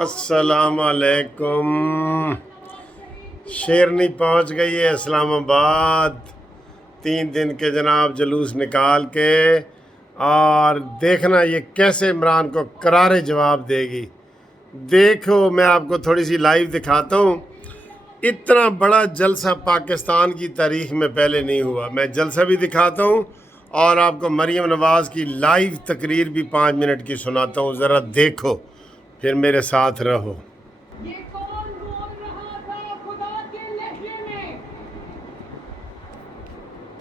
السلام علیکم. شیرنی پہنچ گئی ہے اسلام آباد 3 دن کے جناب جلوس نکال کے، اور دیکھنا یہ کیسے عمران کو کرارے جواب دے گی. دیکھو میں آپ کو تھوڑی سی لائیو دکھاتا ہوں. اتنا بڑا جلسہ پاکستان کی تاریخ میں پہلے نہیں ہوا. میں جلسہ بھی دکھاتا ہوں اور آپ کو مریم نواز کی لائیو تقریر بھی 5 منٹ کی سناتا ہوں. ذرا دیکھو پھر میرے ساتھ رہو. یہ کون بول رہا تھا خدا کے لہجے میں؟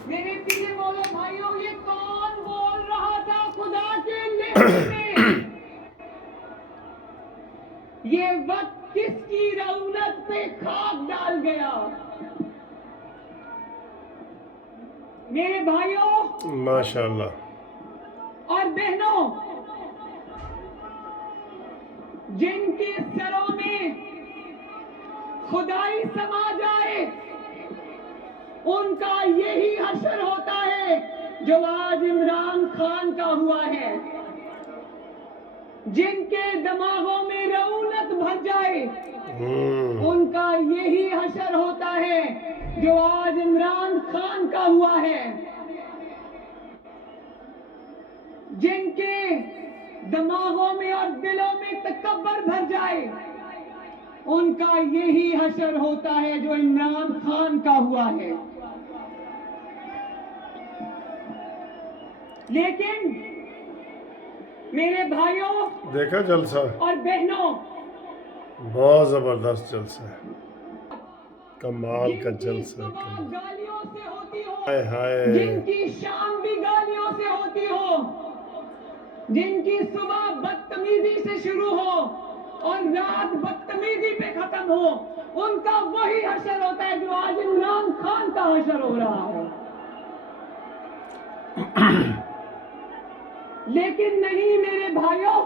میرے پیرے بولو بھائیوں، یہ کون بول رہا تھا خدا کے لہجے میں؟ یہ وقت کس کی رونق پہ خاک ڈال گیا؟ میرے بھائیوں ماشاءاللہ. اور بہنوں، جن کے سروں میں خدائی سما جائے ان کا یہی حشر ہوتا ہے جو آج عمران خان کا ہوا ہے. جن کے دماغوں میں رونق بھر جائے ان کا یہی حشر ہوتا ہے جو آج عمران خان کا ہوا ہے. جن کے دماغوں میں اور دلوں میں تکبر بھر جائے ان کا یہی حشر ہوتا ہے جو عمران خان کا ہوا ہے. لیکن میرے بھائیوں دیکھا جلسہ، اور بہنوں، بہت زبردست جلسہ ہے، کمال کا جن کی جلسہ. صبح گالیوں سے ہوتی ہو، ہائے ہائے، جن کی شام بھی گالیوں سے ہوتی ہو، جن کی صبح بدتمیزی سے شروع ہو اور رات بدتمیزی پہ ختم ہو، ان کا وہی حشر ہوتا ہے جو آج عمران خان کا حشر ہو رہا ہے. لیکن نہیں میرے بھائیوں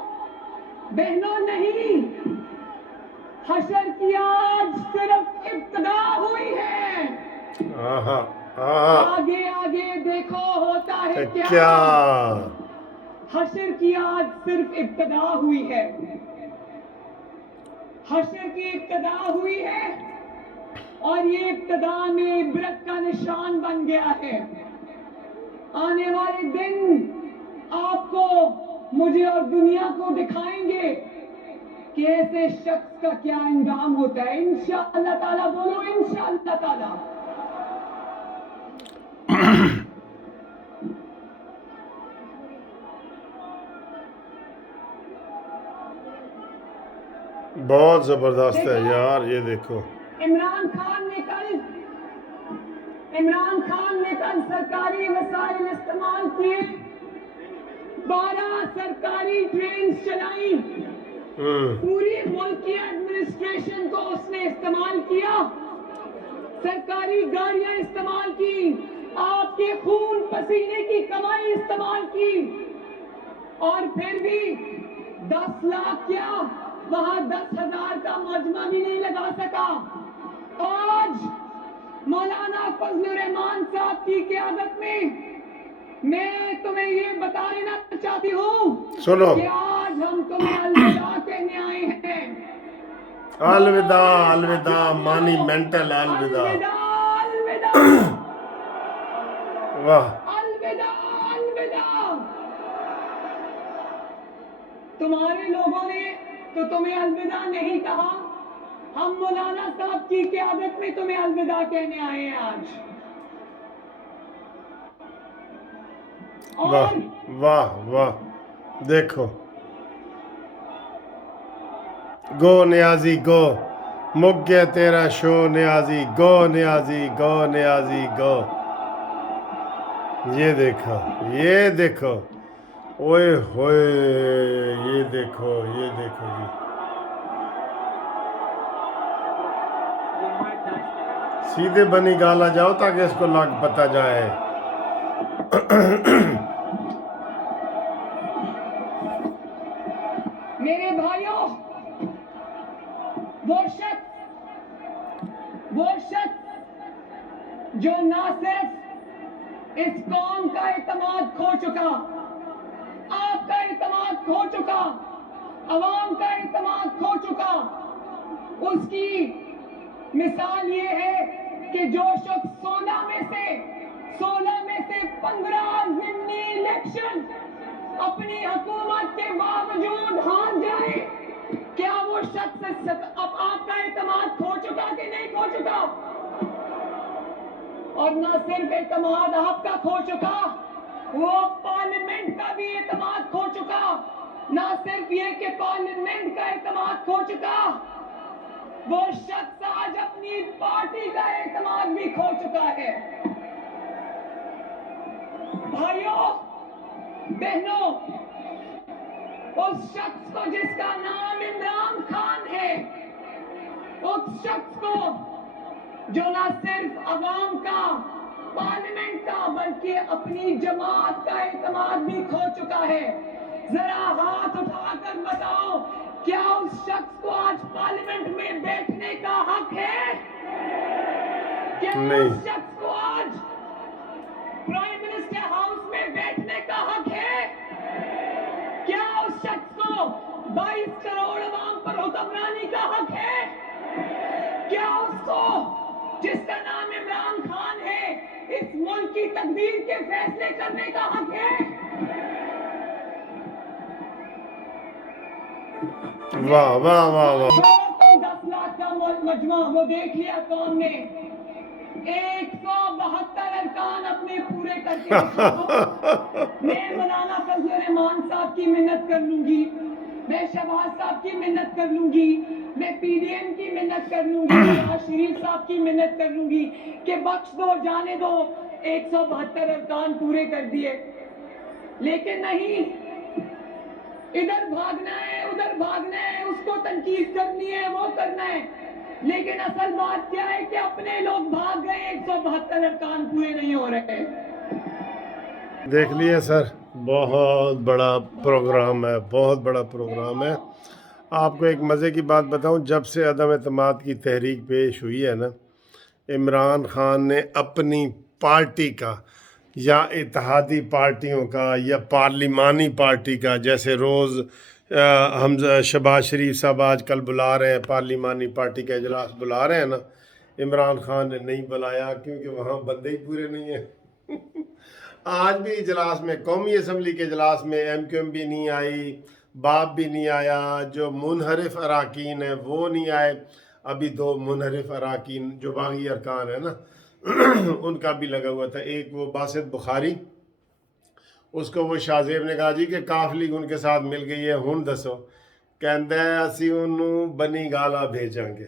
بہنوں، نہیں، حشر کی آج صرف ابتدا ہوئی ہے. آہا آہا، آگے آگے دیکھو ہوتا ہے کیا حشر کی آج صرف ابتدا ہوئی ہے. حشر کی ابتدا ہوئی ہے اور یہ ابتدا میں عبرت کا نشان بن گیا ہے. آنے والے دن آپ کو، مجھے اور دنیا کو دکھائیں گے کہ ایسے شخص کا کیا انجام ہوتا ہے. انشاءاللہ تعالیٰ، بولو انشاءاللہ تعالیٰ. بہت زبردست ہے یار. یہ دیکھو عمران خان نے کل سرکاری وسائل استعمال کیے، 12 سرکاری ٹرینز چلائیں، پوری ملک کی ایڈمنسٹریشن کو اس نے استعمال کیا، سرکاری گاڑیاں استعمال کی، آپ کے خون پسینے کی کمائی استعمال کی، اور پھر بھی 10 لاکھ کیا، وہاں 10,000 کا مجمع بھی نہیں لگا سکا. آج مولانا فضل الرحمان صاحب کی قیادت میں تمہیں یہ بتا دینا چاہتی ہوں سنو، کہ آج ہم تمہیں الوداع کہنے آئے ہیں. الوداع الوداع، مانی مینٹل الوداع. الوداع الوداع واہ، الوداع الوداع. تمہارے لوگوں نے تو تمہیں الوداع نہیں کہا، ہم مولانا صاحب کی قیادت میں تمہیں الوداع کہنے آئے ہیں آج. واہ اور واہ واہ. دیکھو، گو نیازی گو، مک گیا تیرا شو نیازی، گو نیازی گو نیازی گو. یہ دیکھو، یہ دیکھو، اوئے ہوئے، یہ دیکھو، یہ دیکھو جی. سیدھے بنی گالا جاؤ تاکہ اس کو لگ پتہ جائے. میرے بھائیوں، وہ شخص جو نہ صرف اس قوم کا اعتماد کھو چکا، آپ کا اعتماد کھو چکا، عوام کا اعتماد کھو چکا، اس کی مثال یہ ہے کہ جو شخص 16 میں سے 15 ضمنی الیکشن اپنی حکومت کے باوجود ہار جائے، کیا وہ شخص اب آپ کا اعتماد کھو چکا کہ نہیں کھو چکا؟ اور نہ صرف اعتماد آپ کا کھو چکا، وہ پارلیمنٹ کا بھی اعتماد کھو چکا۔ نہ صرف یہ کہ پارلیمنٹ کا اعتماد کھو چکا، وہ شخص آج اپنی پارٹی کا اعتماد بھی کھو چکا ہے۔ بھائیوں بہنوں، اس شخص کو جس کا نام عمران خان ہے، اس شخص کو جو نہ صرف عوام کا، پارلیمنٹ کا، بلکہ اپنی جماعت کا اعتماد بھی کھو چکا ہے، ذرا ہاتھ اٹھا کر بتاؤ، کیا اس شخص کو آج پارلیمنٹ میں بیٹھنے کا حق ہے؟ کیا نہیں۔ اس شخص کو آج پرائم منسٹر ہاؤس میں بیٹھنے کا حق ہے؟ کیا اس شخص کو 22 کروڑ عوام پر حکمرانی کا حق ہے؟ کیا اس کو جس کا نام عمران خان ہے اس ملک کی تقدیر کے فیصلے کرنے کا حق ہے؟ واہ واہ واہ واہ۔ 10 لاکھ کا مجمع وہ دیکھ لیا قوم نے، 172 ارکان اپنے پورے کر کے دکھاؤ۔ میں مولانا فضل الرحمان صاحب کی منت کر لوں گی، میں شہباز صاحب کی منت کر لوں گی، میں پی ڈی ایم کی منت کر لوں گی، نواز شریف صاحب کی منت کر لوں گی کہ بخش دو، جانے دو، 172 ارکان پورے کر دیے، لیکن نہیں، ادھر بھاگنا ہے، ادھر بھاگنا ہے، اس کو تنقید کرنی ہے، وہ کرنا ہے، لیکن اصل بات کیا ہے کہ اپنے لوگ بھاگ گئے، 172 ارکان پورے نہیں ہو رہے۔ دیکھ لیے سر، بہت بڑا پروگرام ہے، بہت بڑا پروگرام ہے۔ آپ کو ایک مزے کی بات بتاؤں، جب سے عدم اعتماد کی تحریک پیش ہوئی ہے نا، عمران خان نے اپنی پارٹی کا یا اتحادی پارٹیوں کا یا پارلیمانی پارٹی کا، جیسے روز حمزہ شہباز شریف صاحب آج کل بلا رہے ہیں، پارلیمانی پارٹی کا اجلاس بلا رہے ہیں نا، عمران خان نے نہیں بلایا کیونکہ وہاں بندے ہی پورے نہیں ہیں۔ آج بھی اجلاس میں، قومی اسمبلی کے اجلاس میں ایم کیو ایم بھی نہیں آئی، باپ بھی نہیں آیا، جو منحرف اراکین ہیں وہ نہیں آئے۔ ابھی 2 منحرف اراکین جو باغی ارکان ہیں نا ان کا بھی لگا ہوا تھا، ایک وہ باسط بخاری، اس کو وہ شاہ زیب نے کہا جی کہ کاف لیگ ان کے ساتھ مل گئی ہے، ہن دسو، کہندا ہے اسی انہوں بنی گالا بھیجاں گے۔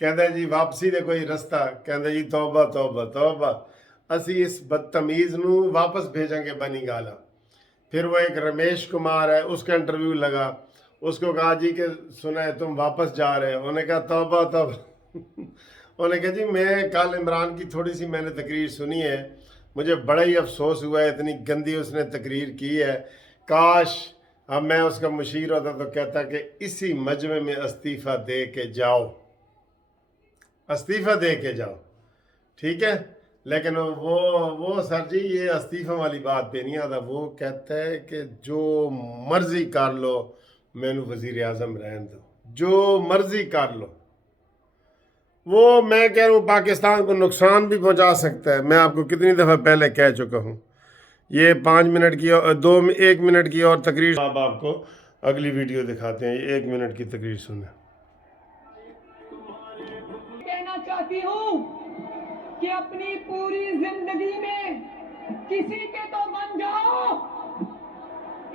کہندا جی واپسی دے کوئی رستہ، کہندا جی توبہ توبہ توبہ، اسی اس بدتمیز نو واپس بھیجیں گے بنی گالا۔ پھر وہ ایک رمیش کمار ہے، اس کا انٹرویو لگا، اس کو کہا جی کہ سنا ہے تم واپس جا رہے ہو، انہوں نے کہا توبہ توبہ۔ انہوں نے کہا جی میں کل عمران کی تھوڑی سی میں نے تقریر سنی ہے، مجھے بڑا ہی افسوس ہوا ہے، اتنی گندی اس نے تقریر کی ہے، کاش اب میں اس کا مشیر ہوتا تو کہتا کہ اسی مجمع میں استعفیٰ دے کے جاؤ، استعفیٰ دے کے جاؤ، ٹھیک ہے۔ لیکن وہ سر جی یہ استعفیٰ والی بات پہ نہیں آتا، وہ کہتا ہے کہ جو مرضی کر لو مینو وزیر اعظم رہن دو، جو مرضی کر لو۔ وہ میں کہہ رہا ہوں پاکستان کو نقصان بھی پہنچا سکتا ہے، میں آپ کو کتنی دفعہ پہلے کہہ چکا ہوں۔ یہ 5 منٹ کی 1 منٹ کی اور تقریر، آپ کو اگلی ویڈیو دکھاتے ہیں، یہ 1 منٹ کی تقریر سنیں۔ کہنا چاہتی ہوں کہ اپنی پوری زندگی میں کسی کے تو بن جاؤ۔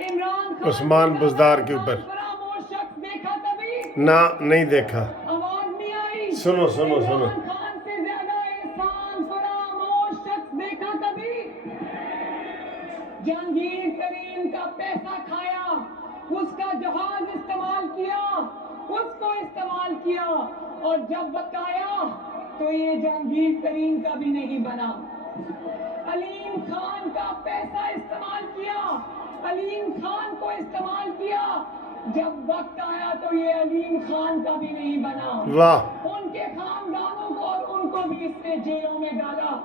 عمران خان عثمان بزدار کے اوپر فراموش شخص دیکھا کبھی؟ نہ نہیں دیکھا، آواز نہیں آئی؟ سنو سنو سنو۔ عمران خان سے زیادہ احسان فراموش شخص دیکھا کبھی؟ جہانگیر ترین کا پیسہ کھایا، اس کا جہاز استعمال کیا، اس کو استعمال کیا، اور جب بتایا تو یہ جہانگیر ترین کا بھی نہیں بنا۔ علیم خان کا پیسہ استعمال کیا، علیم خان کو استعمال کیا، جب وقت آیا تو یہ علیم خان کا بھی نہیں بنا۔ واہ، ان کے خاندانوں کو اور ان کو بھی اس نے جیلوں میں ڈالا۔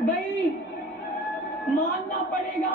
بھائی ماننا پڑے گا